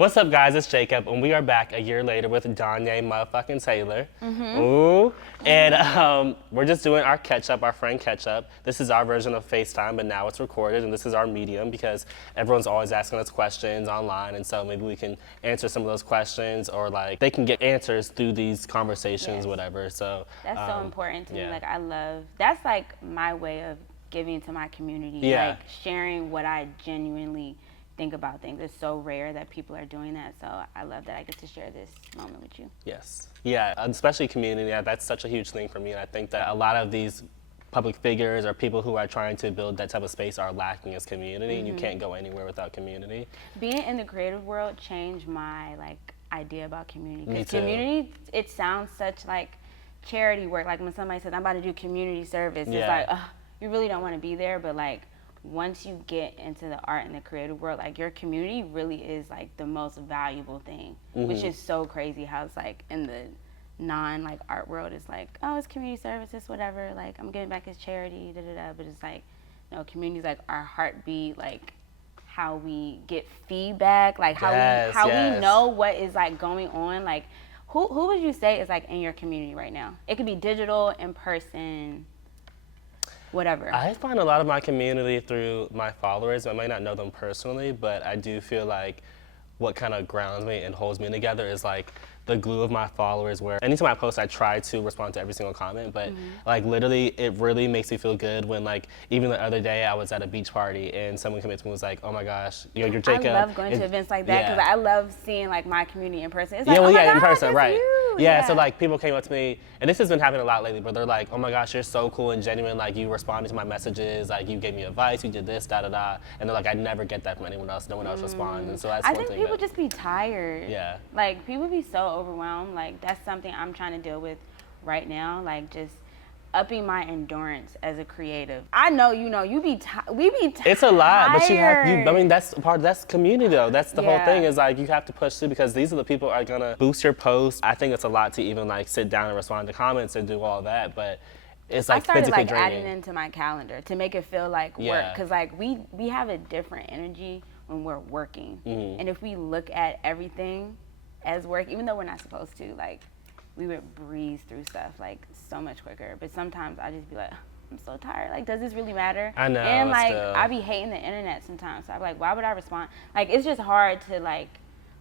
What's up, guys? It's Jacob, and we are back a year later with DonYé motherfucking Taylor. Ooh. And we're just doing our catch-up, our friend catch-up. This is our version of FaceTime, but now it's recorded, and this is our medium because everyone's always asking us questions online, and so maybe we can answer some of those questions, or like they can get answers through these conversations, whatever. So that's so important to me. yeah. Like that's like my way of giving to my community. Yeah. Like sharing what I genuinely think about things. It's so rare that people are doing that, so I love that I get to share this moment with you. Yes. Yeah, especially community. That's such a huge thing for me, and I think that a lot of these public figures or people who are trying to build that type of space are lacking as community, and you can't go anywhere without community. Being in the creative world changed my idea about community. Me Because too. community, it sounds such like charity work. Like when somebody says, I'm about to do community service, Yeah. it's like, ugh, you really don't want to be there, but like once you get into the art and the creative world, like your community really is like the most valuable thing, which is so crazy how it's like in the art world, it's like, oh, it's community service, it's whatever, like I'm giving back as charity, but it's like, no, community is like our heartbeat, like how we get feedback, like how we know what is like going on. Like who would you say is like in your community right now? It could be digital, in person, whatever. I find a lot of my community through my followers. I might not know them personally, but I do feel like what kind of grounds me and holds me together is like the glue of my followers, where anytime I post, I try to respond to every single comment, but like literally it really makes me feel good when like, even the other day I was at a beach party and someone came up to me and was like, oh my gosh, you're Jacob. I love going to events like that because I love seeing like my community in person. It's like, yeah, well, oh my yeah, God, in person, that's right. you. Yeah, so like people came up to me, and this has been happening a lot lately, but they're like, oh my gosh, you're so cool and genuine, like you responded to my messages, like you gave me advice, you did this, da da da, and they're like, I never get that from anyone else, no one else responds, and so that's I one think thing people that, just be tired. Yeah. Like people be so overwhelmed. Like that's something I'm trying to deal with right now. Like just upping my endurance as a creative. I know, you know, we be tired. It's a lot, but I mean, that's community though. That's the whole thing, is like you have to push through because these are the people who are gonna boost your post. I think it's a lot to even like sit down and respond to comments and do all that, but it's like I started physically like draining. adding into my calendar to make it feel like work, because like we have a different energy when we're working, and if we look at everything as work, even though we're not supposed to, like we would breeze through stuff like so much quicker. But sometimes I just be like, I'm so tired. Like, does this really matter? I know. And like, still. I be hating the internet sometimes. So I'm like, why would I respond? Like, it's just hard to like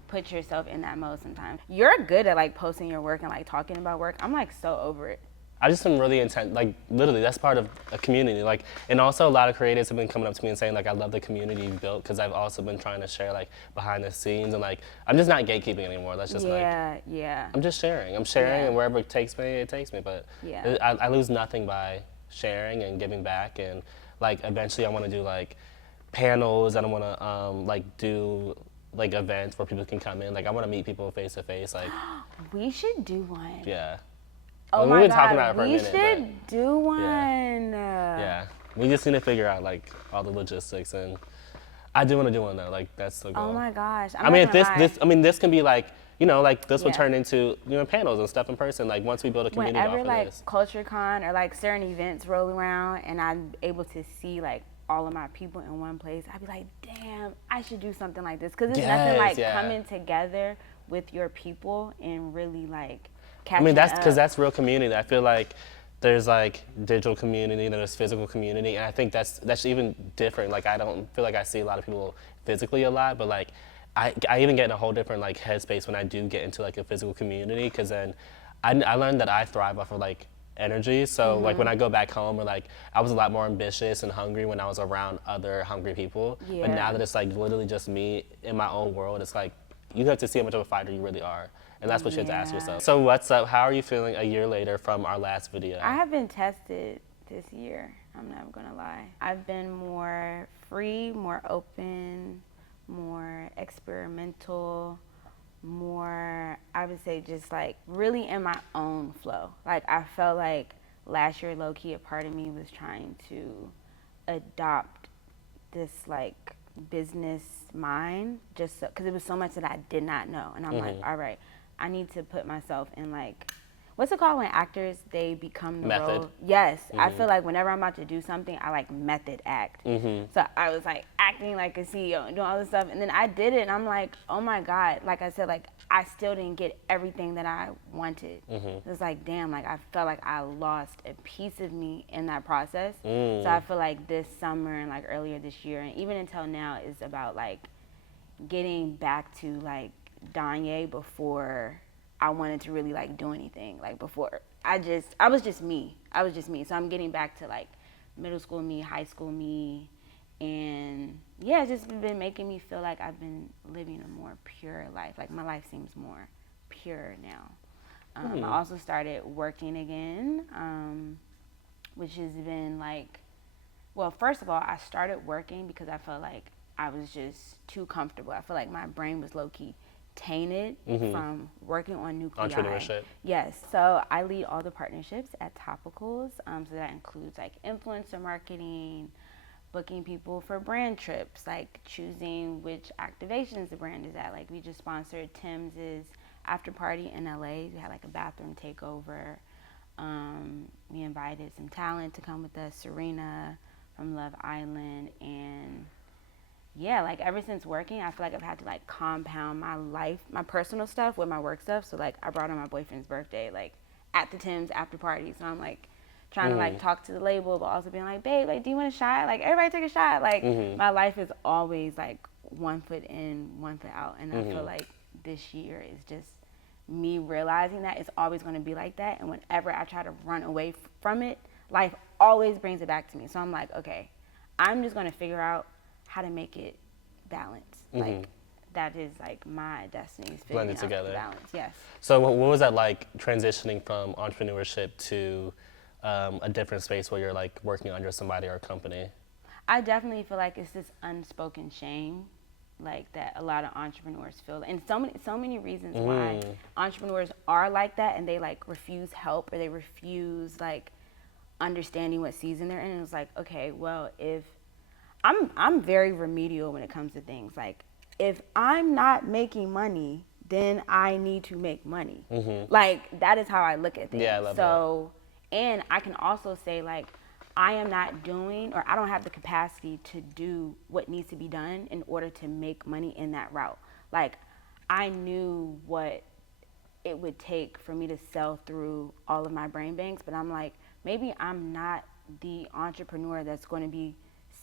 put yourself in that mode sometimes. You're good at like posting your work and like talking about work. I'm like so over it. I just am really intent, like literally that's part of a community. Like, and also a lot of creatives have been coming up to me and saying like, I love the community you've built, because I've also been trying to share like behind the scenes, and like, I'm just not gatekeeping anymore. That's just I'm just sharing. I'm sharing, and wherever it takes me, it takes me. But I lose nothing by sharing and giving back, and like eventually I want to do like panels, and I want to like do like events where people can come in. Like I want to meet people face to face. Like we should do one. Yeah. Oh well, my we've been God, talking about it for a we minute, should do one. Yeah, we just need to figure out like all the logistics, and I do want to do one though. Like that's the goal. Oh my gosh! I mean, this can be like, you know, like this would turn into, you know, panels and stuff in person. Like once we build a community whenever off of like this. CultureCon or like certain events roll around, and I'm able to see like all of my people in one place, I'd be like, damn, I should do something like this, because it's nothing like coming together with your people and really like. I mean, that's because that's real community. I feel like there's like digital community, and there's physical community, and I think that's even different. Like I don't feel like I see a lot of people physically a lot, but like I even get in a whole different like headspace when I do get into like a physical community, because then I learned that I thrive off of like energy. So like when I go back home, or like I was a lot more ambitious and hungry when I was around other hungry people, but now that it's like literally just me in my own world, it's like you have to see how much of a fighter you really are. And that's what you have to ask yourself. So what's up? How are you feeling a year later from our last video? I have been tested this year. I'm not gonna lie. I've been more free, more open, more experimental, more, I would say just like really in my own flow. Like I felt like last year, low-key, a part of me was trying to adopt this like business mind, because it was so much that I did not know. And I'm like, all right, I need to put myself in like, what's it called when actors, they become the Method. role? Yes. I feel like whenever I'm about to do something, I like method act. So I was like acting like a CEO and doing all this stuff. And then I did it and I'm like, oh my God. Like I said, like I still didn't get everything that I wanted. It was like, damn, like I felt like I lost a piece of me in that process. So I feel like this summer and like earlier this year and even until now is about like getting back to like DonYé before I wanted to really like do anything. Like before I was just me. So I'm getting back to like middle school me, high school me, and yeah, it's just been making me feel like I've been living a more pure life. Like my life seems more pure now. I also started working again, which has been like, well, first of all, I started working because I felt like I was just too comfortable. I feel like my brain was low-key tainted from working on nuclei. Entrepreneurship. Yes. So I lead all the partnerships at Topicals. So that includes like influencer marketing, booking people for brand trips, like choosing which activations the brand is at. Like we just sponsored Tim's after party in LA. We had like a bathroom takeover. We invited some talent to come with us, Serena from Love Island, and yeah, like ever since working, I feel like I've had to like compound my life, my personal stuff with my work stuff. So like I brought on my boyfriend's birthday, like at the Tim's after party. So I'm like trying to like talk to the label, but also being like, babe, like, do you want a shot? Like everybody take a shot. Like my life is always like 1 foot in, 1 foot out. And I feel like this year is just me realizing that it's always going to be like that. And whenever I try to run away from it, life always brings it back to me. So I'm like, okay, I'm just going to figure out how to make it balance. Like that is like my destiny is figuring Blend it out together. the balance. Yes. So what was that like transitioning from entrepreneurship to a different space where you're like working under somebody or a company? I definitely feel like it's this unspoken shame, like that a lot of entrepreneurs feel, and so many reasons why entrepreneurs are like that, and they like refuse help or they refuse like understanding what season they're in. And it's like, okay, well, if I'm very remedial when it comes to things. Like, if I'm not making money, then I need to make money. Like, that is how I look at things. Yeah, I love that. And I can also say, like, I am not doing, or I don't have the capacity to do what needs to be done in order to make money in that route. Like, I knew what it would take for me to sell through all of my brain banks, but I'm like, maybe I'm not the entrepreneur that's going to be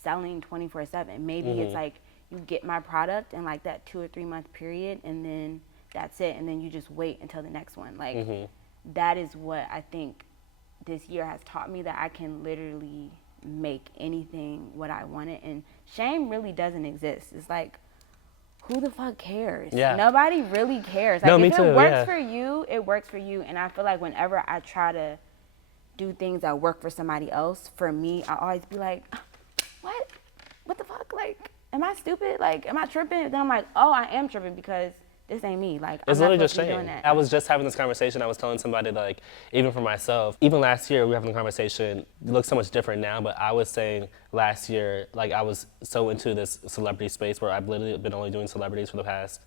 selling 24/7. Maybe it's like you get my product in like that 2 or 3 month period, and then that's it, and then you just wait until the next one. Like that is what I think this year has taught me, that I can literally make anything what I wanted, and shame really doesn't exist. It's like, who the fuck cares? Yeah. Nobody really cares. Like, No, me if too, it works yeah. for you, it works for you. And I feel like whenever I try to do things that work for somebody else, for me, I always be like, what the fuck? Like, am I stupid? Like, am I tripping? Then I'm like, oh, I am tripping because this ain't me. Like, It's I'm not literally just supposed to be shame. doing that. I was just having this conversation. I was telling somebody, like, even for myself, even last year, we were having a conversation. It looks so much different now, but I was saying last year, like, I was so into this celebrity space where I've literally been only doing celebrities for the past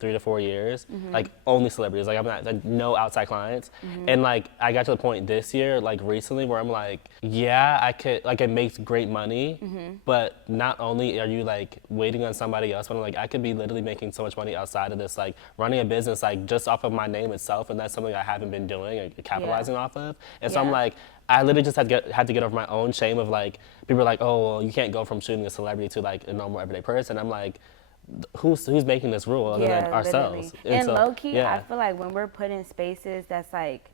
3 to 4 years, like only celebrities. Like, I'm not, like, no outside clients. And like, I got to the point this year, like recently, where I'm like, yeah, I could, like, it makes great money, but not only are you like waiting on somebody else, but I'm like, I could be literally making so much money outside of this, like running a business, like just off of my name itself. And that's something I haven't been doing or capitalizing off of. And so I'm like, I literally just had to get over my own shame of like, people are like, oh, well, you can't go from shooting a celebrity to like a normal everyday person. I'm like, who's making this rule other than ourselves? And so, low key, yeah. I feel like when we're put in spaces that's like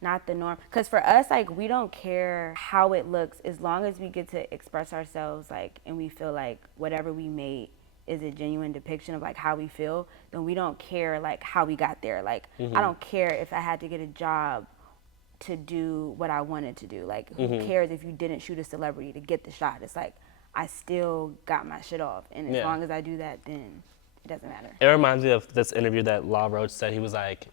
not the norm, because for us, like, we don't care how it looks as long as we get to express ourselves, like, and we feel like whatever we made is a genuine depiction of like how we feel, then we don't care like how we got there. Like, I don't care if I had to get a job to do what I wanted to do. Like, who cares if you didn't shoot a celebrity to get the shot? It's like, I still got my shit off, and as long as I do that, then it doesn't matter. It reminds me of this interview that Law Roach said. He was like,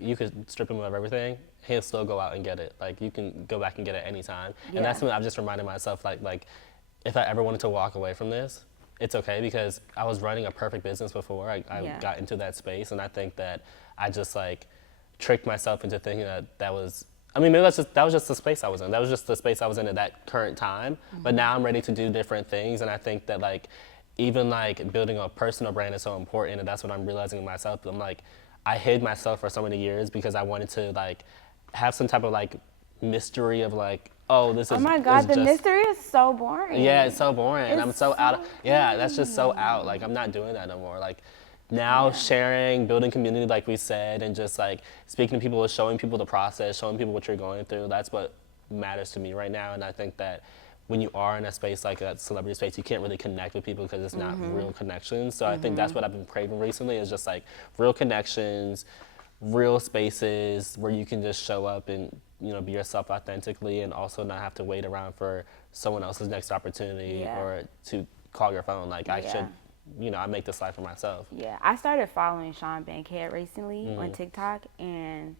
you could strip him of everything, he'll still go out and get it. Like, you can go back and get it anytime. And that's something I've just reminded myself, like if I ever wanted to walk away from this, it's okay, because I was running a perfect business before I got into that space, and I think that I just like tricked myself into thinking that was, I mean, maybe that was just the space I was in. That was just the space I was in at that current time. But now I'm ready to do different things, and I think that like, even like building a personal brand is so important, and that's what I'm realizing in myself. I'm like, I hid myself for so many years because I wanted to like have some type of like mystery of like, oh, this is. Oh my God, the just, mystery is so boring. Yeah, it's so boring, and I'm so out of. boring. Yeah, that's just so out. Like I'm not doing that no more. Like now, sharing, building community, like we said, and just like speaking to people, showing people the process, showing people what you're going through. That's what matters to me right now, and I think that when you are in a space like that celebrity space, you can't really connect with people because it's not real connections. So I think that's what I've been craving recently is just like real connections, real spaces where you can just show up and, you know, be yourself authentically and also not have to wait around for someone else's next opportunity or to call your phone. Like I should, you know, I make this life for myself. Yeah, I started following Sean Bankhead recently on TikTok, and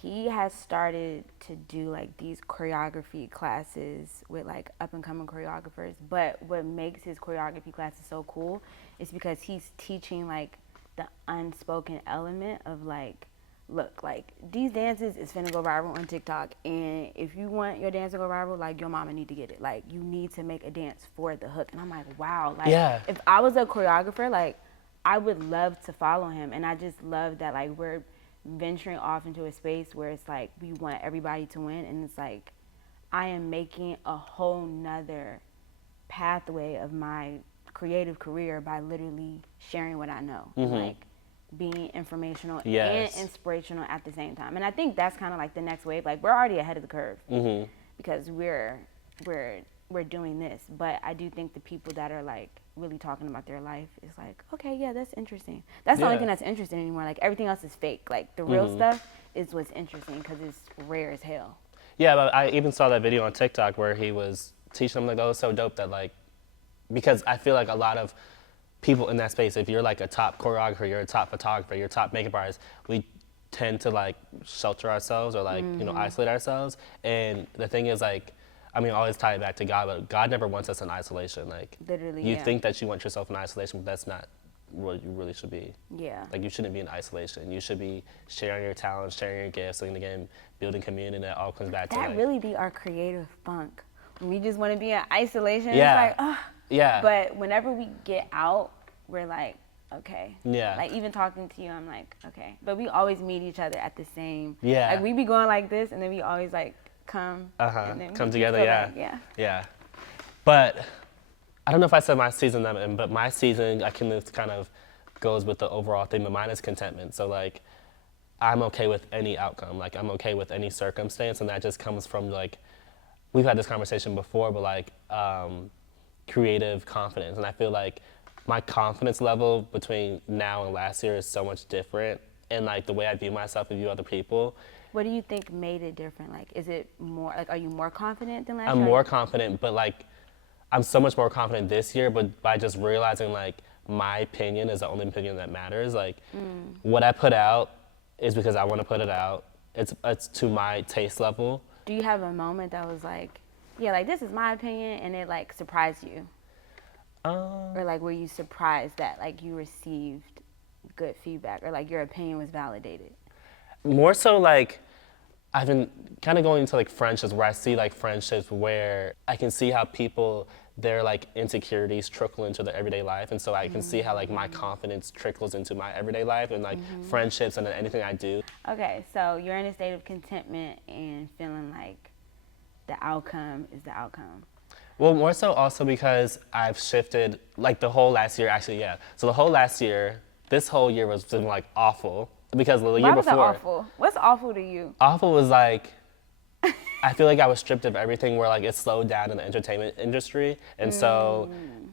he has started to do like these choreography classes with like up and coming choreographers. But what makes his choreography classes so cool is because he's teaching like the unspoken element of like, look, like these dances is finna go viral on TikTok, and if you want your dance to go viral, like your mama need to get it. Like you need to make a dance for the hook. And I'm like, wow, like if I was a choreographer, like I would love to follow him. And I just love that like we're venturing off into a space where it's like we want everybody to win, and it's like I am making a whole nother pathway of my creative career by literally sharing what I know, like being informational and inspirational at the same time. And I think that's kind of like the next wave. Like we're already ahead of the curve because we're doing this, but I do think the people that are like really talking about their life is like, okay, yeah, that's interesting. That's the only thing that's interesting anymore. Like everything else is fake. Like the real stuff is what's interesting because it's rare as hell. Yeah, but I even saw that video on TikTok where he was teaching them, like, that was so dope that like, because I feel like a lot of people in that space, if you're like a top choreographer, you're a top photographer, you're a top makeup artist, we tend to like shelter ourselves or like, you know, isolate ourselves. And the thing is like, I mean, I always tie it back to God, but God never wants us in isolation. Like, literally, you think that you want yourself in isolation, but that's not what you really should be. Yeah. Like, you shouldn't be in isolation. You should be sharing your talents, sharing your gifts, and again, building community. That all comes back to that like, really be our creative funk. When we just want to be in isolation, it's like, but whenever we get out, we're like, okay. Yeah. Like even talking to you, I'm like, okay. But we always meet each other at the same. Yeah. Like we be going like this, and then we always like come. And then come together. Yeah. Yeah. But I don't know if I said my season, but my season, I can kind of goes with the overall theme of mine is contentment. So like, I'm okay with any outcome. Like I'm okay with any circumstance, and that just comes from like, we've had this conversation before, but like creative confidence. And I feel like my confidence level between now and last year is so much different. And like the way I view myself and view other people. What do you think made it different? Like, is it more, like, are you more confident than last year? I'm more confident, but like, I'm so much more confident this year, but by just realizing like my opinion is the only opinion that matters. Like what I put out is because I want to put it out. It's to my taste level. Do you have a moment that was like, yeah, like this is my opinion, and it like surprised you? Or like were you surprised that like you received good feedback or like your opinion was validated? More so like I've been kind of going into like friendships where I see like friendships where I can see how people, their like insecurities trickle into their everyday life, and so I can see how like my confidence trickles into my everyday life and like friendships and anything I do. Okay, so you're in a state of contentment and feeling like the outcome is the outcome. Well, more so also because I've shifted, like the whole last year, actually, yeah. So the whole last year, this whole year was been like awful because the year Why was before. that awful? What's awful to you? Awful was like, I feel like I was stripped of everything where like it slowed down in the entertainment industry. And so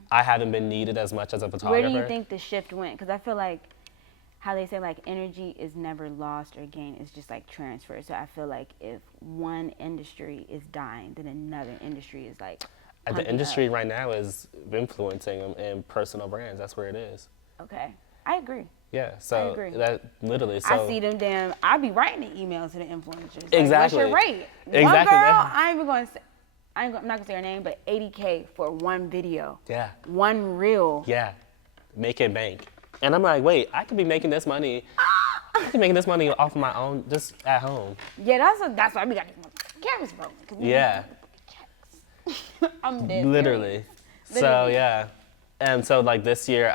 I haven't been needed as much as a photographer. Where do you think the shift went? Because I feel like how they say like energy is never lost or gained, it's just like transfer. So I feel like if one industry is dying, then another industry is like the industry right now is influencing them in personal brands. That's where it is. Okay, I agree. Yeah, so I agree. that literally. So I see them damn. I be writing the emails to the influencers. Like, exactly. What's your rate? Exactly. One girl, I ain't even going to say. I'm not gonna say her name, but $80K for one video. Yeah. One reel. Yeah, make it bank. And I'm like, wait, I could be making this money I can make this money off of my own, just at home. Yeah, that's why we got these cameras rolling. 'Cause we Yeah. checks. I'm dead. Literally. So Literally. yeah, and so like this year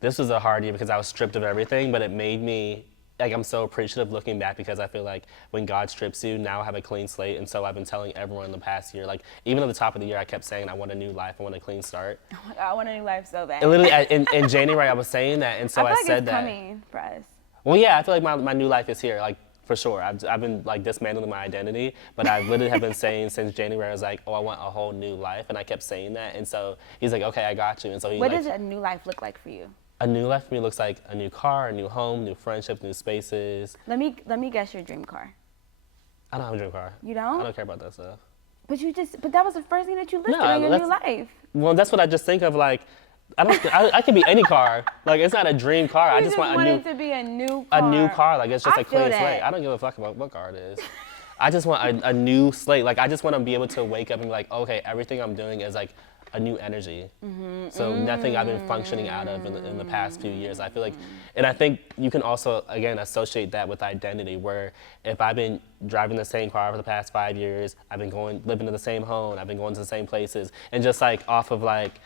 this was a hard year because I was stripped of everything, but it made me, like, I'm so appreciative looking back because I feel like when God strips you, now I have a clean slate. And so I've been telling everyone in the past year, like, even at the top of the year, I kept saying, I want a new life, I want a clean start. Oh my God, I want a new life so bad. And literally, in January, I was saying that, and so I feel like said it's that. coming for us. Well, yeah, I feel like my new life is here, like, for sure. I've been, like, dismantling my identity, but I literally have been saying since January, I was like, oh, I want a whole new life, and I kept saying that. And so he's like, okay, I got you. And so he, What like, does a new life look like for you? a new life for me looks like a new car, a new home, new friendships, new spaces. Let me guess your dream car. I don't have a dream car. You don't? I don't care about that stuff. But that was the first thing that you listed in your new life. Well, that's what I just think of, like, I could be any car. Like, it's not a dream car. I just want it to be a new car. A new car. Like, it's just a clean that. slate. I don't give a fuck about what car it is. I just want a new slate. Like, I just want to be able to wake up and be like, okay, everything I'm doing is like a new energy. So nothing I've been functioning out of in the past few years. I feel like, and I think you can also, again, associate that with identity, where if I've been driving the same car for the past 5 years, I've been living in the same home, I've been going to the same places, and just like off of like,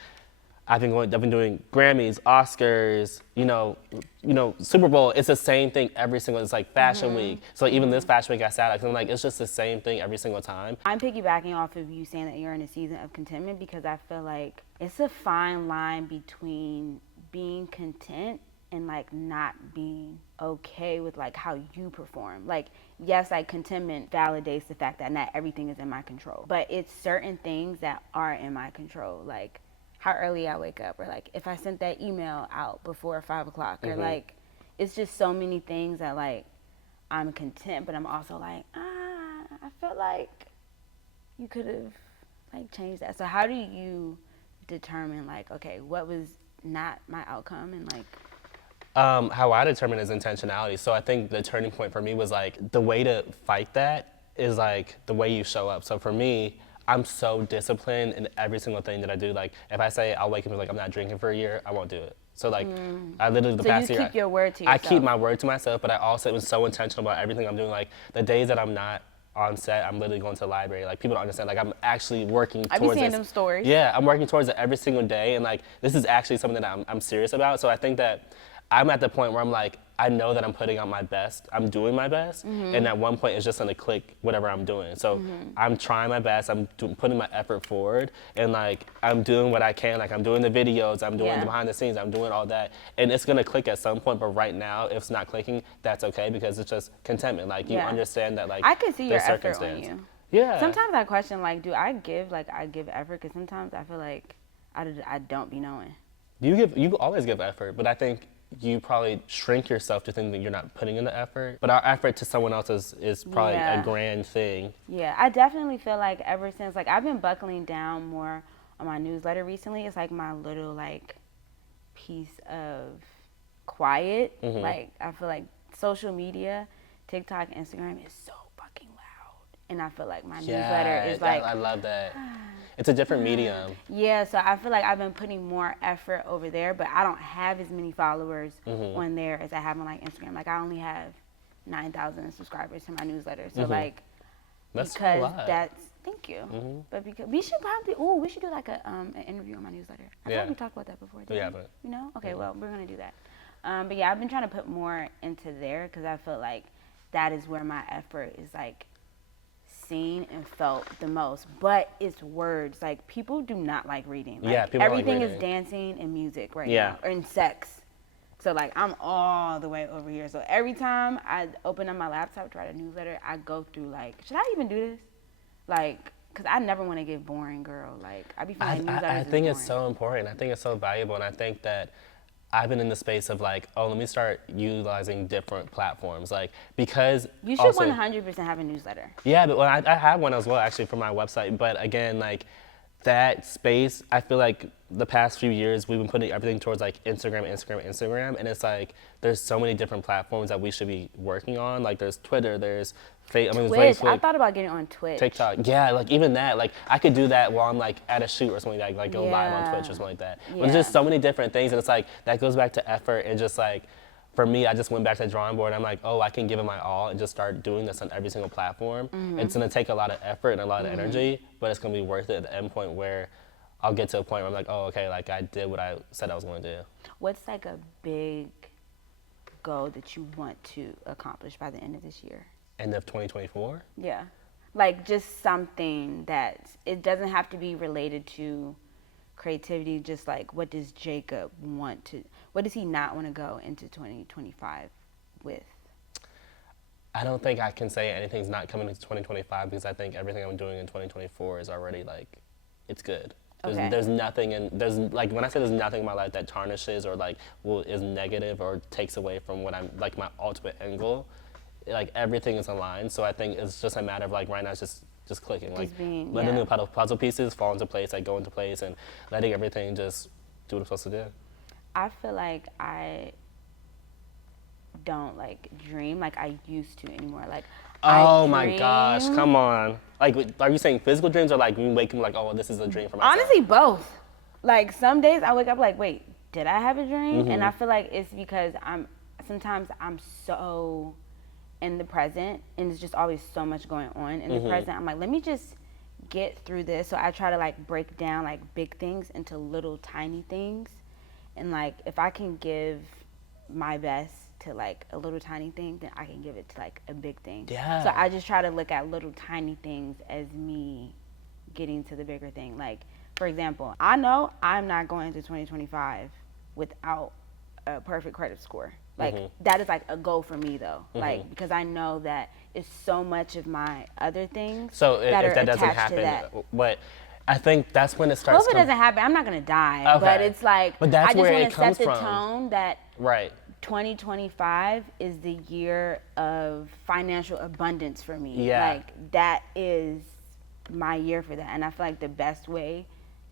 I've been doing Grammys, Oscars, you know, Super Bowl. It's the same thing every single. It's like Fashion Week. So even this Fashion Week, I sat like, I'm like, it's just the same thing every single time. I'm piggybacking off of you saying that you're in a season of contentment because I feel like it's a fine line between being content and like not being okay with like how you perform. Like, yes, like contentment validates the fact that not everything is in my control, but it's certain things that are in my control, like how early I wake up, or like if I sent that email out before 5 o'clock, or like, it's just so many things that like I'm content, but I'm also like, I feel like you could have like changed that. So how do you determine like, okay, what was not my outcome, and like how I determine is intentionality. So I think the turning point for me was like, the way to fight that is like the way you show up. So for me, I'm so disciplined in every single thing that I do. Like, if I say I'll wake up and be like, I'm not drinking for a year, I won't do it. So like, I literally the past year. So you keep your word to yourself. I keep my word to myself, but I also was so intentional about everything I'm doing. Like, the days that I'm not on set, I'm literally going to the library. Like, people don't understand. Like, I'm actually working towards I be seeing this. them stories. Yeah, I'm working towards it every single day, and like, this is actually something that I'm serious about. So I think that I'm at the point where I'm like, I know that I'm putting out my best. I'm doing my best. And at one point, it's just going to click whatever I'm doing. So I'm trying my best. I'm putting my effort forward. And, like, I'm doing what I can. Like, I'm doing the videos. I'm doing the behind the scenes. I'm doing all that. And it's going to click at some point. But right now, if it's not clicking, that's okay, because it's just contentment. Like, you understand that, like, I can see your effort on circumstance. you. Yeah. Sometimes I question, like, do I give effort? Because sometimes I feel like I don't be knowing. You always give effort. But I think you probably shrink yourself to think that you're not putting in the effort. But our effort to someone else is probably a grand thing. Yeah, I definitely feel like ever since, like, I've been buckling down more on my newsletter recently. It's like my little, like, piece of quiet. Like, I feel like social media, TikTok, Instagram is so fucking loud. And I feel like my newsletter is like... I love that. It's a different medium. Yeah, so I feel like I've been putting more effort over there, but I don't have as many followers on there as I have on like Instagram. Like, I only have 9,000 subscribers to my newsletter. So like, that's because a lot. that's, thank you. But because we should do like an interview on my newsletter. I thought we talked about that before. Yeah, but you know, okay, well, we're gonna do that. But yeah, I've been trying to put more into there because I feel like that is where my effort is like seen and felt the most. But it's words. Like, people do not like reading. Like, people don't like everything reading. is dancing and music right now, or in sex. So like, I'm all the way over here. So every time I open up my laptop to write a newsletter, I go through like, should I even do this? Like, because I never want to get boring, girl. Like, I be feeling like newsletters I think is it's so important. I think it's so valuable, and I think that I've been in the space of like, oh, let me start utilizing different platforms, like, because you should 100% have a newsletter. Yeah, but well, I have one as well, actually, for my website. But again, like, that space, I feel like the past few years we've been putting everything towards like Instagram, and it's like there's so many different platforms that we should be working on. Like, there's Twitter, there's Twitch. Facebook, I thought about getting on Twitch. TikTok. Yeah, like even that, like I could do that while I'm like at a shoot or something like go live on Twitch or something like that. But there's just so many different things, and it's like that goes back to effort and just like for me, I just went back to the drawing board. And I'm like, oh, I can give it my all and just start doing this on every single platform. It's gonna take a lot of effort and a lot of energy, but it's gonna be worth it at the end point where I'll get to a point where I'm like, oh, okay, like I did what I said I was gonna do. What's like a big goal that you want to accomplish by the end of this year? End of 2024? Yeah. Like just something that it doesn't have to be related to creativity, just like what does Jacob want to, what does he not want to go into 2025 with? I don't think I can say anything's not coming into 2025 because I think everything I'm doing in 2024 is already like, it's good. There's nothing like when I say there's nothing in my life that tarnishes or like is negative or takes away from what I'm like my ultimate end goal. Like everything is aligned, so I think it's just a matter of like right now it's just clicking, like letting the puzzle pieces fall into place, like go into place, and letting everything just do what it's supposed to do. I feel like I don't like dream like I used to anymore. Like oh my gosh, come on! Like, are you saying physical dreams or like you waking like, oh, this is a dream for myself? Honestly, both. Like some days I wake up like, wait, did I have a dream? And I feel like it's because sometimes I'm so in the present and it's just always so much going on in the present. I'm like, let me just get through this. So I try to like break down like big things into little tiny things. And like if I can give my best to like a little tiny thing, then I can give it to like a big thing. Yeah. So I just try to look at little tiny things as me getting to the bigger thing. Like, for example, I know I'm not going to 2025 without a perfect credit score. Like that is like a goal for me though. Like because I know that it's so much of my other things so that if are that doesn't attached happen, to that. but I think that's when it starts. Hope it doesn't happen. I'm not gonna die, Okay. but it's like But that's I just where want it to comes set the from. tone that Right. 2025 is the year of financial abundance for me. Yeah. Like that is my year for that, and I feel like the best way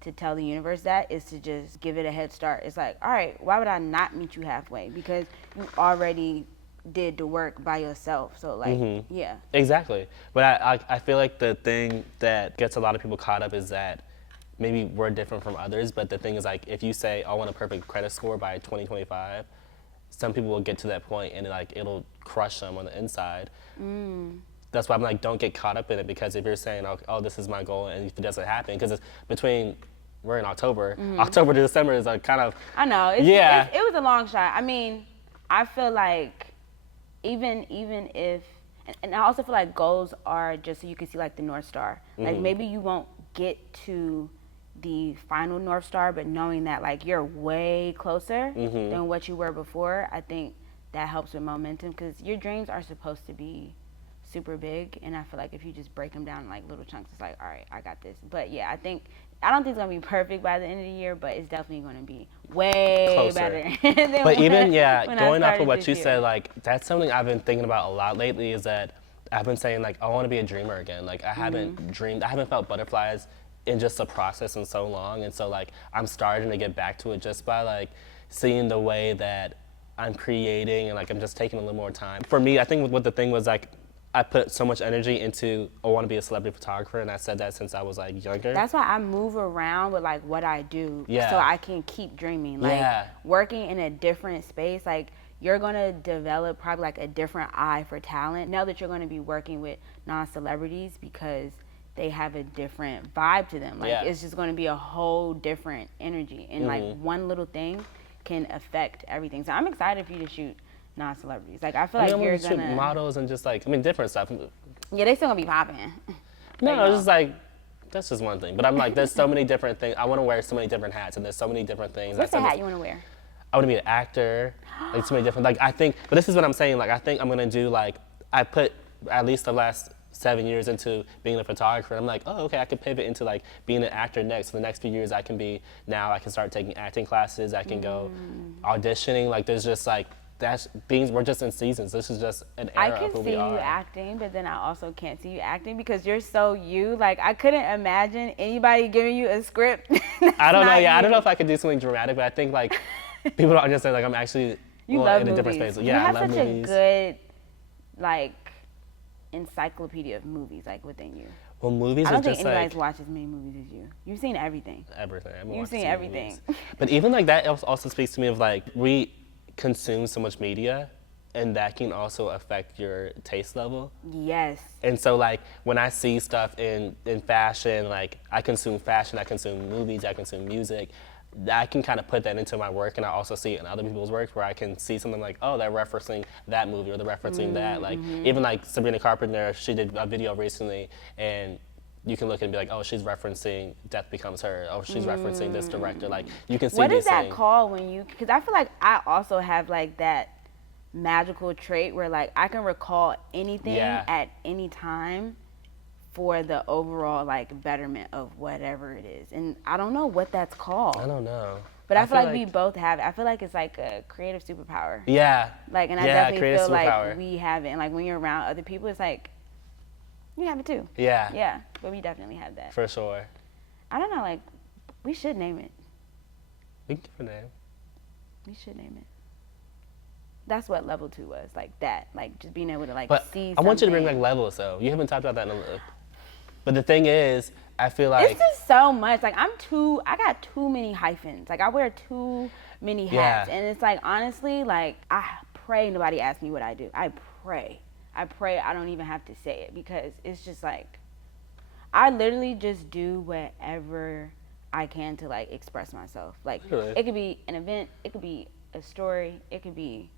to tell the universe that is to just give it a head start. It's like, all right, why would I not meet you halfway? Because you already did the work by yourself. So like, yeah. Exactly. But I feel like the thing that gets a lot of people caught up is that maybe we're different from others, but the thing is like, if you say, I want a perfect credit score by 2025, some people will get to that point and like it'll crush them on the inside. That's why I'm like, don't get caught up in it, because if you're saying, oh, this is my goal, and if it doesn't happen, because it's between, we're in October, October to December is like kind of. I know. It was a long shot. I mean, I feel like even if, and I also feel like goals are just so you can see like the North Star. Like maybe you won't get to the final North Star, but knowing that like you're way closer than what you were before, I think that helps with momentum, because your dreams are supposed to be super big, and I feel like if you just break them down in like little chunks, it's like, all right, I got this. But yeah, I don't think it's gonna be perfect by the end of the year, but it's definitely gonna be way Closer. better than But even when I going off started of what this you year. said, like that's something I've been thinking about a lot lately, is that I've been saying like, I want to be a dreamer again. Like I haven't dreamed, I haven't felt butterflies in just the process in so long, and so like I'm starting to get back to it just by like seeing the way that I'm creating, and like I'm just taking a little more time. For me, I think what the thing was, like I put so much energy into, I want to be a celebrity photographer, and I said that since I was like younger. That's why I move around with like what I do, so I can keep dreaming. Like working in a different space, like you're gonna develop probably like a different eye for talent. Know that you're gonna be working with non-celebrities because they have a different vibe to them. Like it's just gonna be a whole different energy, and like one little thing can affect everything. So I'm excited for you to shoot non-celebrities. Like I feel like you're gonna shoot models and just like, I mean, different stuff. Yeah, they still gonna be popping. No, it's just like, that's just one thing. But I'm like, there's so many different things. I want to wear so many different hats, and there's so many different things. What's the hat you want to wear? I want to be an actor. Like so many different, like I think, but this is what I'm saying. Like I think I'm gonna do like, I put at least the last 7 years into being a photographer. I'm like, oh, okay, I could pivot into like being an actor next. For the next few years, I can start taking acting classes. I can go auditioning. Like there's just like, we're just in seasons. This is just an era of who we are. I can see you acting, but then I also can't see you acting because you're so you. Like I couldn't imagine anybody giving you a script. I don't know. Yeah, I don't know if I could do something dramatic, but I think like people don't understand. Like I'm actually in a different space. Yeah, I love movies. You have such a good like encyclopedia of movies like within you. Well, movies. I don't are think just anybody's like, watched as many movies as you. You've seen everything. Everything. You've seen everything. But even like that also speaks to me of like consume so much media, and that can also affect your taste level. Yes. And so like when I see stuff in fashion, like I consume fashion, I consume movies, I consume music, I can kind of put that into my work, and I also see it in other people's work where I can see something like, oh, they're referencing that movie or they're referencing that. Like even like Sabrina Carpenter, she did a video recently, and you can look and be like, oh, she's referencing Death Becomes Her. Oh, she's referencing this director. Like you can see What these is that things. called when you? Because I feel like I also have like that magical trait where like I can recall anything Yeah. at any time for the overall like betterment of whatever it is, and I don't know what that's called. I don't know. But I feel like we both have it. I feel like it's like a creative superpower. Yeah. Like, and I Yeah, definitely creative feel like superpower. we have it. And like when you're around other people, it's like you have it too. Yeah. Yeah, but we definitely have that. For sure. I don't know. Like we should name it. We can give a name. We should name it. That's what level 2 was, like that, like just being able to like But see. I want you to bring something. like levels though. You haven't talked about that in a little. But the thing is, I feel like It's just so much. Like I got too many hyphens. Like I wear too many hats, Yeah. and it's like honestly, like I pray nobody asks me what I do. I pray I don't even have to say it because it's just like I literally just do whatever I can to like express myself. Like Really? it could be an event, it could be a story, it could be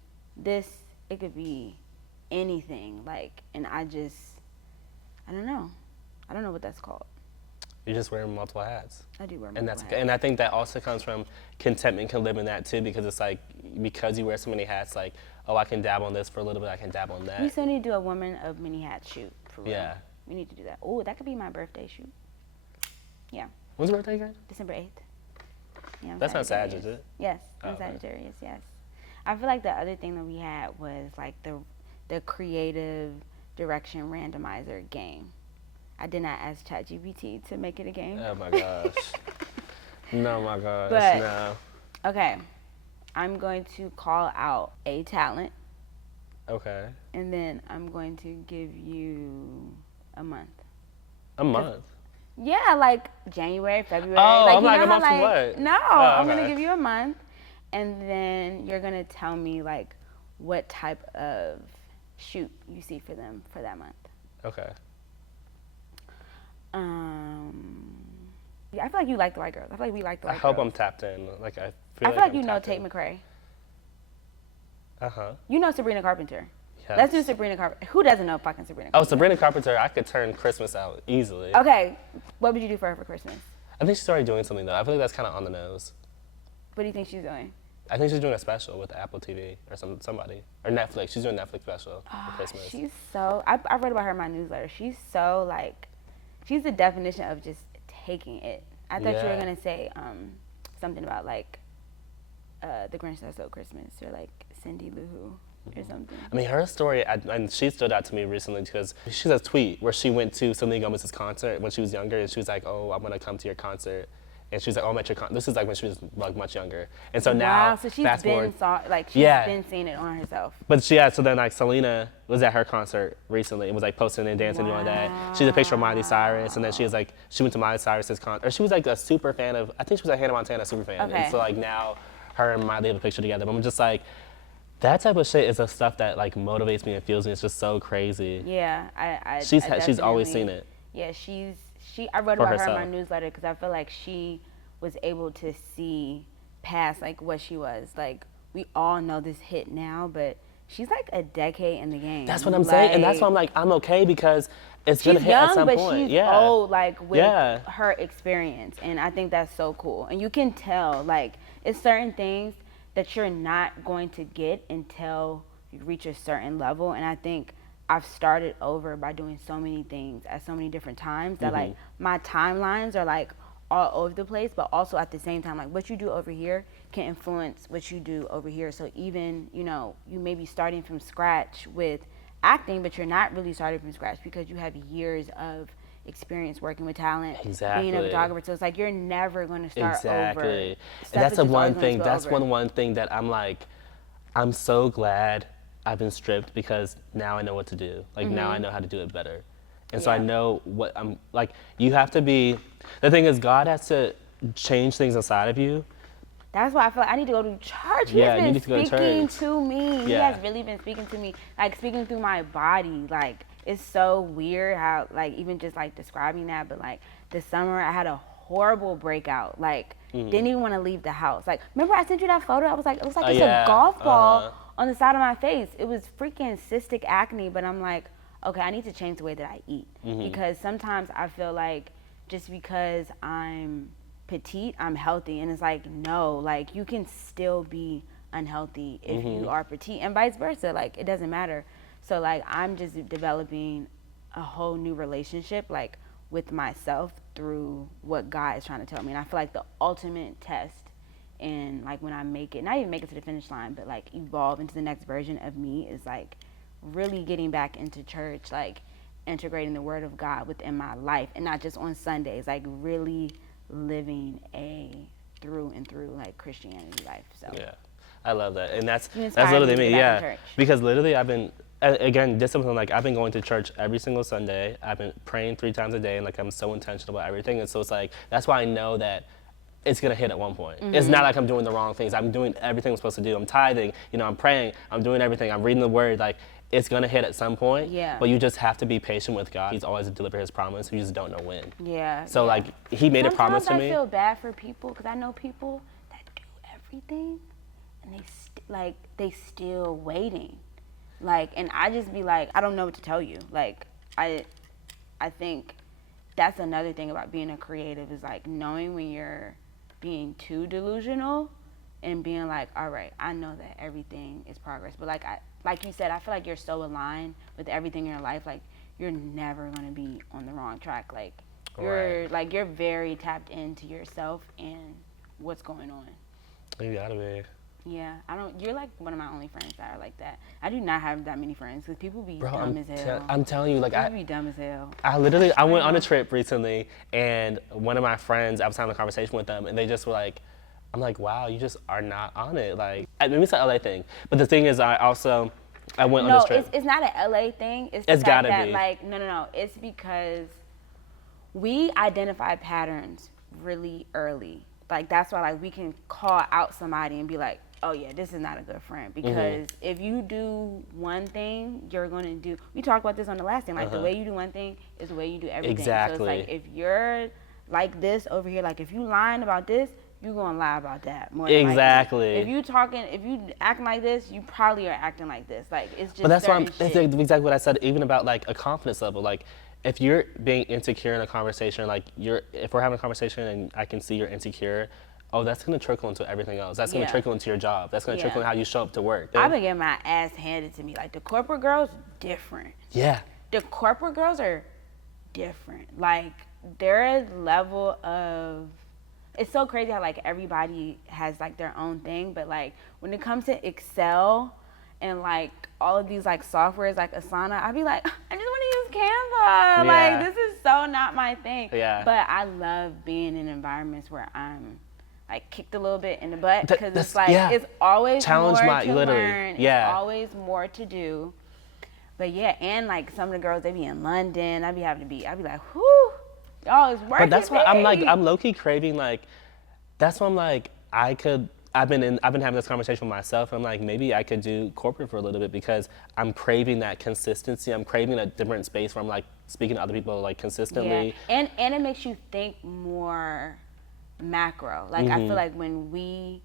this, it could be anything. Like, and I don't know. I don't know what that's called. you're just wearing multiple hats. I do wear And that's multiple hats. and I think that also comes from contentment can live in that too, because it's like because you wear so many hats, like, oh, I can dabble on this for a little bit, I can dabble on that. We still need to do a woman of many hats shoot for real. Yeah. We need to do that. Oh, that could be my birthday shoot. Yeah, When's your birthday again? December 8th. Yeah, I'm That's not Sag, Sagittarius. is it? Yes, Oh, I'm okay. Sagittarius. Yes. I feel like the other thing that we had was like the creative direction randomizer game. I did not ask ChatGPT to make it a game. Oh my gosh. No, my gosh, But- no. Okay, I'm going to call out a talent, Okay. and then I'm going to give you a month. A month. Yeah, like January, February. Oh, like, I'm you like, know a how, month from like, what? No, Oh, I'm gonna okay. give you a month, and then you're gonna tell me like what type of shoot you see for them for that month. Okay. Yeah, I feel like you like the white girls. I feel like we like the I white hope girls. I'm tapped in. Like I I feel like you I'm know tapped Tate in. McRae. Uh-huh. You know Sabrina Carpenter. Yes. Let's do Sabrina Carpenter. Who doesn't know fucking Sabrina Oh, Carpenter? Sabrina Carpenter, I could turn Christmas out easily. Okay, what would you do for her for Christmas? I think she's already doing something though. I feel like that's kind of on the nose. What do you think she's doing? I think she's doing a special with Apple TV or somebody or Netflix. She's doing a Netflix special for Christmas. She's so. I read about her in my newsletter. She's so like, she's the definition of just taking it. I thought you were Yeah. gonna say something about like, the Grinch That Stole Christmas or like Cindy Lou Who or something. I mean, her story, and she stood out to me recently because she has a tweet where she went to Selena Gomez's concert when she was younger, and she was like, "Oh, I'm gonna come to your concert," and she was like, "Oh, I'm at your concert." This is like when she was like much younger, and so now Wow, so she's fast forward. she's Yeah. been seeing it on herself. But so then like Selena was at her concert recently and was like posting and dancing and doing that. She did a picture of Miley Cyrus, and then she went to Miley Cyrus's concert. Or she was like a super fan of, I think she was a Hannah Montana super fan. Okay. And so like now her and Miley have a picture together. But I'm just like, that type of shit is the stuff that like motivates me and fuels me. It's just so crazy. Yeah, I She's always definitely- seen it. Yeah, I wrote For about her in my herself. newsletter because I feel like she was able to see past like what she was. Like we all know this hit now, but she's like a decade in the game. That's what I'm saying, and that's why I'm like, I'm okay because it's gonna She's hit at young, some but point. she's Yeah. old, like with Yeah. her experience, and I think that's so cool. And you can tell, like, it's certain things that you're not going to get until you reach a certain level. And I think I've started over by doing so many things at so many different times that like my timelines are like all over the place, but also at the same time, like what you do over here can influence what you do over here. So even, you know, you may be starting from scratch with acting, but you're not really starting from scratch because you have years of experience working with talent, being a Exactly. videographer. So it's like you're never going to start over. Exactly. Stuff And that's is the just one always gonna thing. spill That's over. one thing that I'm like, I'm so glad I've been stripped because now I know what to do. Like now I know how to do it better. And so I Yeah. know what I'm like. You have to be. The thing is, God has to change things inside of you that's why I feel like I need to go to church. Yeah, He's you been need to go to speaking church. to me. He Yeah. has really been speaking to me, like speaking through my body. Like it's so weird how like even just like describing that, but like this summer I had a horrible breakout. Like didn't even want to leave the house. Like remember I sent you that photo? I was like, it was like it's Yeah. a golf ball on the side of my face. It was freaking cystic acne, but I'm like, okay, I need to change the way that I eat because sometimes I feel like just because I'm petite, I'm healthy, and it's like no, like you can still be unhealthy if you are petite, and vice versa. Like it doesn't matter. So like I'm just developing a whole new relationship like with myself through what God is trying to tell me, and I feel like the ultimate test and like when I make it, not even make it to the finish line, but like evolve into the next version of me is like really getting back into church, like integrating the word of God within my life and not just on Sundays, like really living a through and through like Christianity life. So Yeah, I love that, and that's inspired literally me to me. get back in Yeah, church. because literally I've been again discipline. Like I've been going to church every single Sunday. I've been praying 3 times a day, and like I'm so intentional about everything. And so it's like that's why I know that it's gonna hit at one point. It's not like I'm doing the wrong things. I'm doing everything I'm supposed to do. I'm tithing. You know, I'm praying. I'm doing everything. I'm reading the word. Like it's gonna hit at some point. Yeah. But you just have to be patient with God. He's always deliver His promise. You just don't know when. Yeah. So yeah. like He made a promise to Sometimes me. I feel bad for people because I know people that do everything and they still waiting. Like, and I just be like, I don't know what to tell you. Like, I think that's another thing about being a creative is like knowing when you're being too delusional and being like, all right, I know that everything is progress, but like you said, I feel like you're so aligned with everything in your life, like you're never gonna be on the wrong track. Like you're very tapped into yourself and what's going on. You gotta be. Yeah, you're like one of my only friends that are like that. I do not have that many friends because people be dumb as hell. I'm telling you, like People be dumb as hell. I went on a trip recently, and one of my friends, I was having a conversation with them, and they just were like, I'm like, wow, you just are not on it. Like, maybe it's an LA thing, but the thing is, I went on this trip. It's not an LA thing. It's the It's fact gotta that be. like no. It's because we identify patterns really early. Like that's why like we can call out somebody and be like, oh yeah, this is not a good friend because if you do one thing, you're gonna do. We talked about this on the last thing. Like the way you do one thing is the way you do everything. Exactly. So it's like if you're like this over here, like if you lying about this, you're gonna lie about that more than Exactly. likely. If you acting like this, you probably are acting like this. Like it's just. But that's shit. exactly what I said. Even about like a confidence level, like if you're being insecure in a conversation, like if we're having a conversation and I can see you're insecure, oh, that's gonna trickle into everything else. That's gonna trickle into your job. That's gonna trickle in how you show up to work. I've been getting my ass handed to me. Like the corporate girls, different. Yeah. The corporate girls are different. Like their level of, it's so crazy how like everybody has like their own thing, but like when it comes to Excel and like all of these like softwares like Asana, I'd be like, I just want to use Canva. Like this is so not my thing. Yeah. But I love being in environments where I'm like kicked a little bit in the butt because it's like it's always challenge more to literally. learn. Yeah. It's always more to do. But yeah, and like some of the girls, they be in London. I'd be like, whew, y'all is working. But that's why I'm low key craving like. That's why I'm like I've been having this conversation with myself. I'm like maybe I could do corporate for a little bit because I'm craving that consistency. I'm craving a different space where I'm like speaking to other people like consistently. Yeah, and it makes you think more macro. Like I feel like when we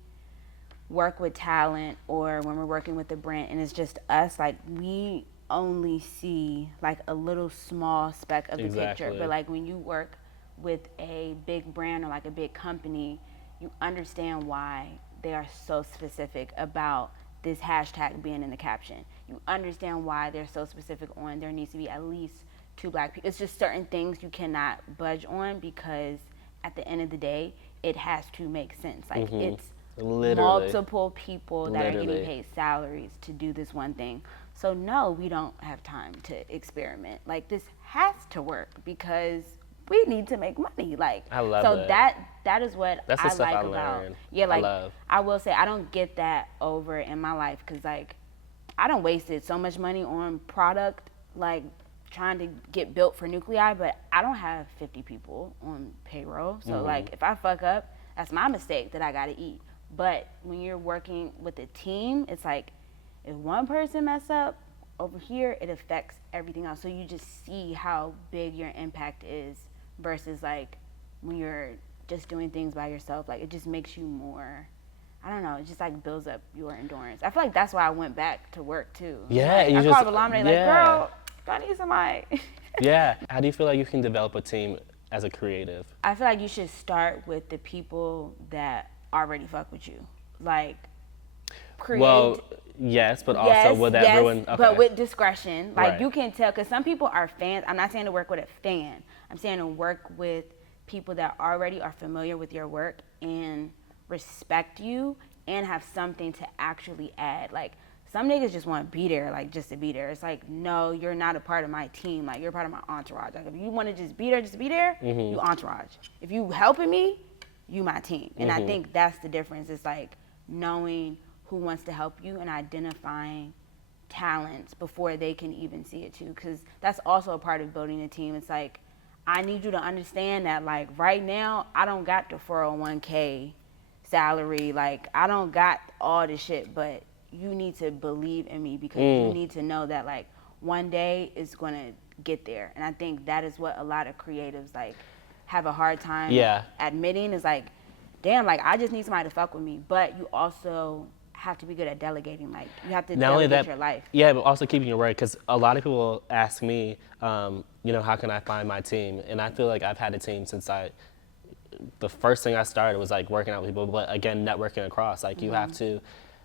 work with talent or when we're working with a brand and it's just us, like we only see like a little small speck of the picture. But like when you work with a big brand or like a big company, you understand why they are so specific about this hashtag being in the caption. You understand why they're so specific on there needs to be at least 2 black people. It's just certain things you cannot budge on because at the end of the day, it has to make sense. Like it's multiple people that are getting paid salaries to do this one thing. So no, we don't have time to experiment. Like this has to work because we need to make money. Like I love so that. that is what That's the I stuff like I about learned. like I will say I don't get that over in my life because like I don't wasted so much money on product like trying to get built for Nuclei, but I don't have 50 people on payroll. So like if I fuck up, that's my mistake that I gotta eat. But when you're working with a team, it's like if one person mess up over here, it affects everything else. So you just see how big your impact is versus like when you're just doing things by yourself. Like it just makes you more, I don't know, it just like builds up your endurance. I feel like that's why I went back to work too. Yeah, like, you I just, called alumni like, girl, I need somebody. Yeah. How do you feel like you can develop a team as a creative? I feel like you should start with the people that already fuck with you. Like, create. Well, yes, but also with everyone. Okay. But with discretion. Like, Right. you can tell, because some people are fans. I'm not saying to work with a fan. I'm saying to work with people that already are familiar with your work and respect you and have something to actually add. Like, some niggas just want to be there, like, just to be there. It's like, no, you're not a part of my team. Like, you're part of my entourage. Like, if you want to just be there, you entourage. If you helping me, you my team. And I think that's the difference. It's like knowing who wants to help you and identifying talents before they can even see it too. Because that's also a part of building a team. It's like, I need you to understand that, like, right now, I don't got the 401k salary. Like, I don't got all the shit, but you need to believe in me because you need to know that, like, one day it's going to get there. And I think that is what a lot of creatives, like, have a hard time admitting is like, damn, like, I just need somebody to fuck with me. But you also have to be good at delegating. Like, you have to delegate your life. Yeah, but also keeping your word, because a lot of people ask me, you know, how can I find my team? And I feel like I've had a team since the first thing I started was like working out with people, but again, networking across. Like, you have to,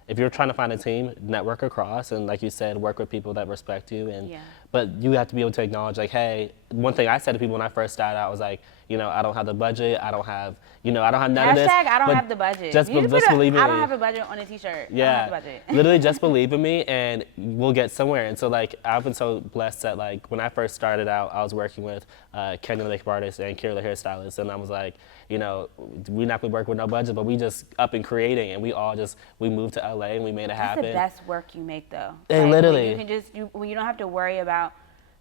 if you're trying to find a team, network across, and like you said, work with people that respect you. And but you have to be able to acknowledge, like, hey, one thing I said to people when I first started out was like, you know, I don't have the budget, I don't have none of this. Hashtag I don't have the budget. Just believe in me. I don't have a budget on a t-shirt. Yeah, I don't have the budget. literally just believe in me and we'll get somewhere. And so, like, I've been so blessed that, like, when I first started out, I was working with Kenny the makeup artist and Kira the hairstylist, and I was like, you know, we're not gonna work with no budget, but we just up and creating, and we moved to LA and we made it happen. That's the best work you make, though. And like, literally, when you don't have to worry about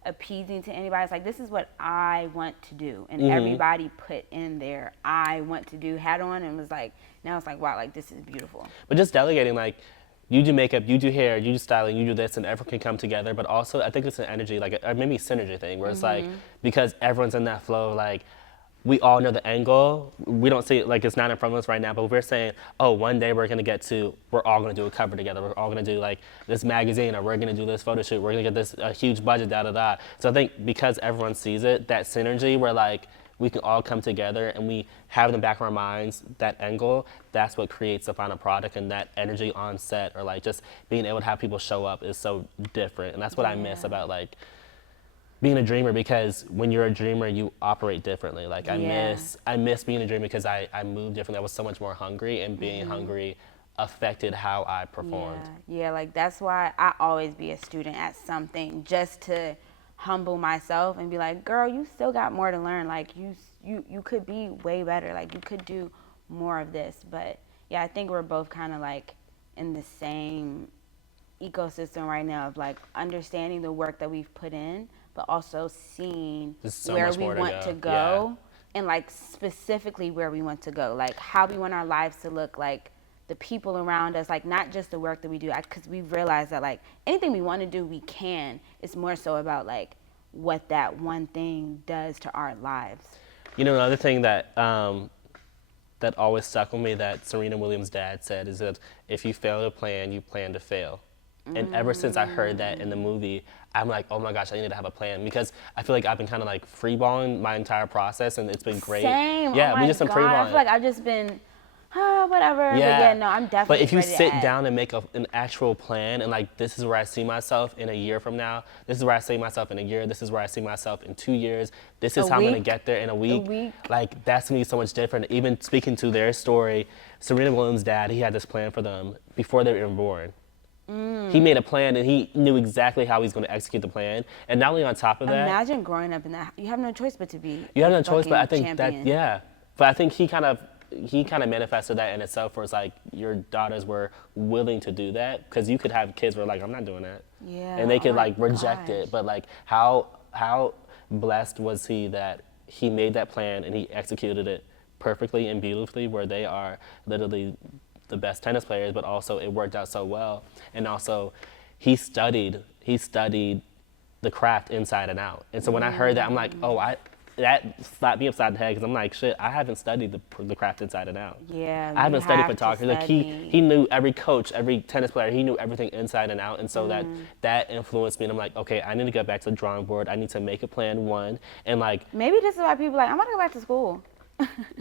appeasing to anybody. It's like, this is what I want to do, and everybody put in there I want to do hat on, and was like, now it's like, wow, like, this is beautiful. But just delegating, like, you do makeup, you do hair, you do styling, you do this, and everyone can come together. But also, I think it's an energy, like, or maybe synergy thing, where it's like, because everyone's in that flow, like, we all know the end goal. We don't see it like it's not in front of us right now, but we're saying, oh, one day we're all gonna do a cover together. We're all gonna do like this magazine, or we're gonna do this photo shoot. We're gonna get this huge budget, da da da. So I think because everyone sees it, that synergy where like we can all come together and we have in the back of our minds that end goal, that's what creates the final product. And that energy on set, or like just being able to have people show up, is so different. And that's what I miss about like being a dreamer, because when you're a dreamer, you operate differently. Like I miss being a dreamer because I moved differently. I was so much more hungry, and being hungry affected how I performed. Yeah, like that's why I always be a student at something, just to humble myself and be like, girl, you still got more to learn. Like you could be way better. Like you could do more of this. But yeah, I think we're both kind of like in the same ecosystem right now of like understanding the work that we've put in, but also seeing where we want to go, and like specifically where we want to go, like how we want our lives to look, like the people around us, like not just the work that we do, because we realize that like anything we want to do, we can. It's more so about like what that one thing does to our lives. You know, another thing that that always stuck with me that Serena Williams' dad said is that if you fail to plan, you plan to fail. And ever since I heard that in the movie, I'm like, oh my gosh, I need to have a plan, because I feel like I've been kind of like freeballing my entire process, and it's been great. Same. Yeah, we just been freeballing. I feel like I've just been, whatever. Yeah. But yeah, no, I'm definitely. But if you sit down and make an actual plan, and like, this is where I see myself in a year from now. This is where I see myself in a year. This is where I see myself in 2 years. This is how I'm gonna get there in a week. Like that's gonna be so much different. Even speaking to their story, Serena Williams' dad, he had this plan for them before they were even born. He made a plan, and he knew exactly how he's going to execute the plan. And not only on top of that, imagine growing up in that. You have no choice but to be. You have no choice, but I think champion. But I think he kind of manifested that in itself, where it's like your daughters were willing to do that, because you could have kids who are like, I'm not doing that, and they could like reject it. But like, how blessed was he that he made that plan and he executed it perfectly and beautifully, where they are literally the best tennis players, but also it worked out so well. And also, he studied the craft inside and out. And so when I heard that, I'm like, oh, that slapped me upside the head because I'm like, shit, I haven't studied the craft inside and out. Yeah, I haven't you studied have to photography. Like study. he knew every coach, every tennis player, he knew everything inside and out. And so that influenced me. And I'm like, okay, I need to get back to the drawing board. I need to make a plan one. And like, Maybe this is why people like, I'm gonna go back to school.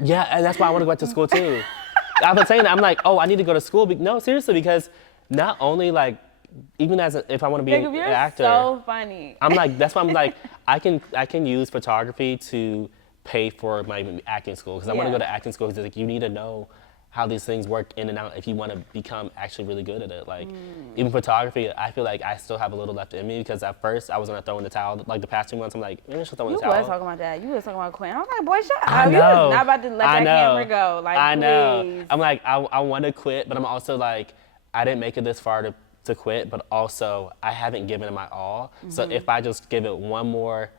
yeah, and that's why I want to go back to school too. I've been saying that. I'm like, oh, I need to go to school. No, seriously, because not only like, even if I want to be Jacob, an you're actor, so funny. I'm like, that's why I'm like, I can use photography to pay for my acting school because I want to go to acting school because like you need to know how these things work in and out if you want to become actually really good at it. Like even photography, I feel like I still have a little left in me because at first I was gonna throw in the towel. Like the past 2 months, I'm like, maybe I should throw in You the towel. was talking about that. You was talking about quitting. I was like, boy, shut up. I You know. was not about to let that camera go. Like, I know. please. I'm like, I want to quit, but I'm also like, I didn't make it this far to quit, but also I haven't given it my all. So if I just give it one more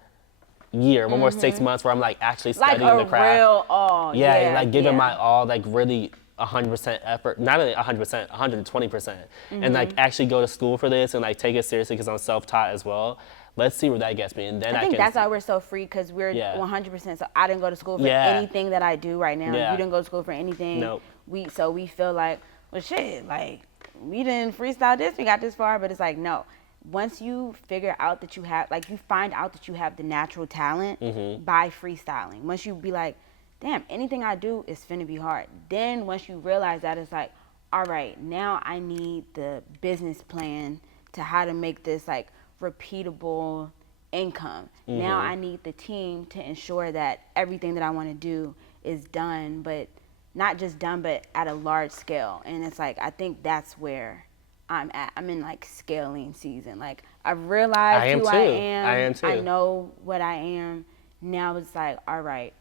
year, one more 6 months where I'm like actually studying like the craft. a real all. Yeah, like giving my all, like really 100% effort, not only 100%, 120%, and like actually go to school for this and like take it seriously because I'm self-taught as well. Let's see where that gets me, and then I think can. that's why we're so free because we're 100%. So I didn't go to school for anything that I do right now. Yeah. You didn't go to school for anything. Nope. We feel like, well, shit, like we didn't freestyle this, we got this far, but it's like no. Once you figure out that you have, like, you find out that you have the natural talent by freestyling. Once you be like, damn, anything I do is finna be hard. Then once you realize that, it's like, all right, now I need the business plan to how to make this like repeatable income. Now I need the team to ensure that everything that I want to do is done, but not just done, but at a large scale. And it's like, I think that's where I'm at. I'm in like scaling season. Like I've realized who I am. I am too. I know what I am. Now it's like, all right,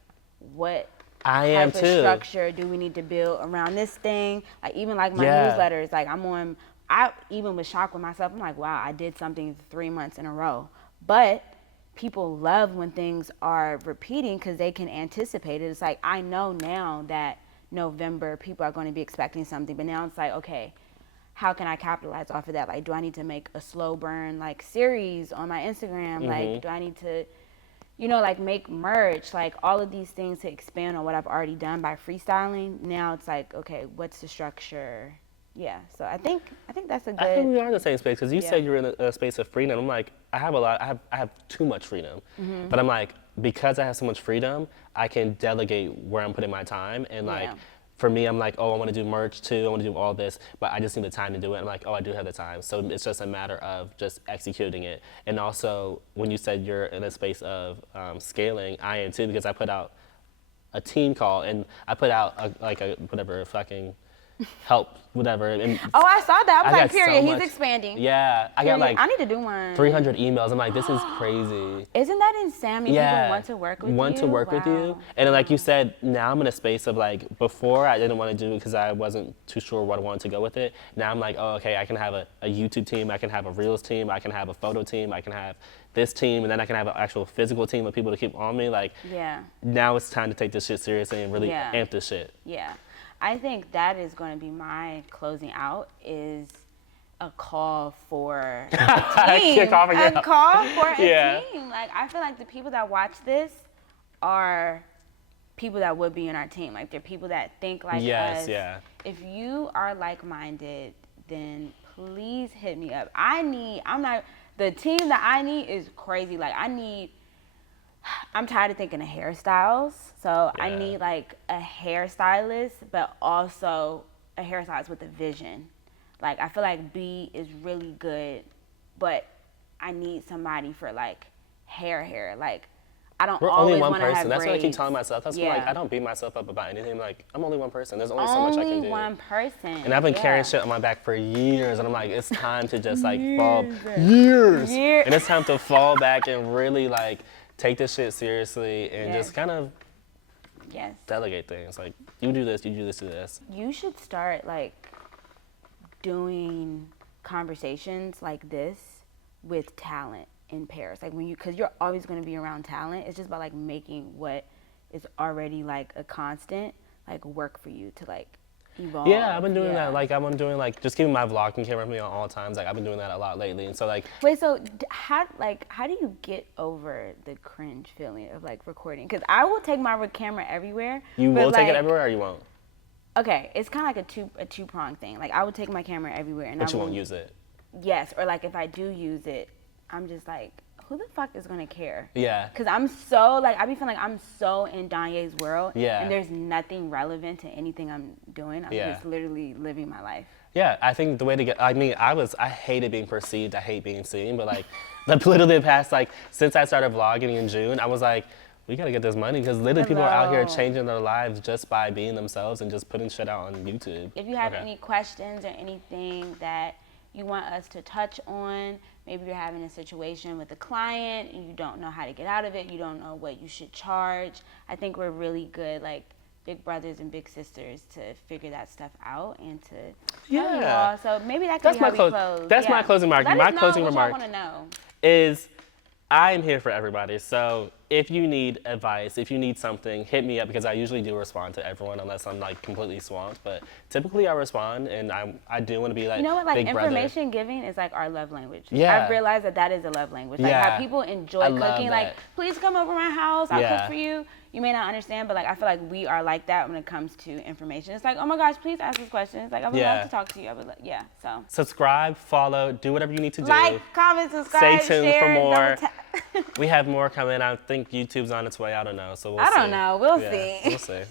what I am type too. of structure do we need to build around this thing? Like even like my newsletters, like I even was shocked with myself. I'm like, wow, I did something 3 months in a row. But people love when things are repeating because they can anticipate it. It's like, I know now that November people are going to be expecting something, but now it's like, okay, how can I capitalize off of that? Like, do I need to make a slow burn like series on my Instagram? Like, do I need to, like make merch? Like all of these things to expand on what I've already done by freestyling. Now it's like, okay, what's the structure? Yeah, so I think that's a good. I think we are in the same space because you said you're in a space of freedom. I'm like, I have too much freedom, but I'm like, because I have so much freedom, I can delegate where I'm putting my time and like. For me, I'm like, oh, I want to do merch too. I want to do all this, but I just need the time to do it. I'm like, oh, I do have the time. So it's just a matter of just executing it. And also, when you said you're in a space of scaling, I am too because I put out a team call and I put out a fucking help, whatever. And oh, I saw that. I was I like, got period. so He's much- expanding. Yeah, I got like I need to do one. 300 emails. I'm like, this is crazy. Isn't that insane? I mean, people want to work with you. Want to work with you. And then, like you said, now I'm in a space of like, before I didn't want to do it because I wasn't too sure what I wanted to go with it. Now I'm like, oh, okay, I can have a YouTube team, I can have a Reels team, I can have a photo team, I can have this team, and then I can have an actual physical team of people to keep on me. Like, now it's time to take this shit seriously and really amp this shit. Yeah. I think that is going to be my closing out is a call for a team. A call for a team. Like, I feel like the people that watch this are people that would be in our team. Like, they're people that think like us. If you are like-minded, then please hit me up. The team that I need is crazy. Like, I'm tired of thinking of hairstyles. So I need like a hairstylist, but also a hairstylist with a vision. Like I feel like B is really good, but I need somebody for like hair. Like I don't We're always only one want to have person. That's what I keep braids. telling myself. That's why like, I don't beat myself up about anything. Like, I'm only one person. There's only so much I can do. Only one person. And I've been carrying shit on my back for years. And I'm like, it's time to just like fall. Years. And it's time to fall back and really like take this shit seriously and just kind of delegate things. Like, you do this, you do this, do this. You should start like doing conversations like this with talent in pairs. Like because you're always going to be around talent. It's just about like making what is already like a constant like work for you to like evolve. Yeah, I've been doing that. Like, I've been doing like just keeping my vlogging camera with me on all times. Like, I've been doing that a lot lately, and so like. Wait, so how do you get over the cringe feeling of like recording? Because I will take my camera everywhere. You will take it like, everywhere, or you won't? Okay, it's kind of like a two-pronged thing. Like, I would take my camera everywhere, and But you won't use it. Yes, or like if I do use it, I'm just like, who the fuck is gonna care? Yeah. Cause I'm so like, I be feeling like I'm so in DonYé's world. Yeah. And there's nothing relevant to anything I'm doing. I'm just literally living my life. Yeah, I think the way to get, I mean, I hated being perceived, I hate being seen, but like, literally the past, like, since I started vlogging in June, I was like, we gotta get this money, because literally people are out here changing their lives just by being themselves and just putting shit out on YouTube. If you have any questions or anything that you want us to touch on, maybe you're having a situation with a client and you don't know how to get out of it, you don't know what you should charge, I think we're really good, like, big brothers and big sisters to figure that stuff out and to tell you all. So maybe that could be how we close. That's my closing remark. My closing remark is I'm here for everybody. So if you need advice, if you need something, hit me up, because I usually do respond to everyone unless I'm like completely swamped. But typically I respond, and I do want to be like, you know what, like big information brother. giving is like our love language. Yeah. I've realized that is a love language. Like how people enjoy cooking. Like, please come over my house, I'll cook for you. You may not understand, but like I feel like we are like that when it comes to information. It's like, oh my gosh, please ask us questions. Like I would love to talk to you. I would so. Subscribe, follow, do whatever you need to do. Like, comment, subscribe, stay tuned share, for more. We have more coming. I think YouTube's on its way. I don't know. So we'll see. I don't know. We'll see. We'll see.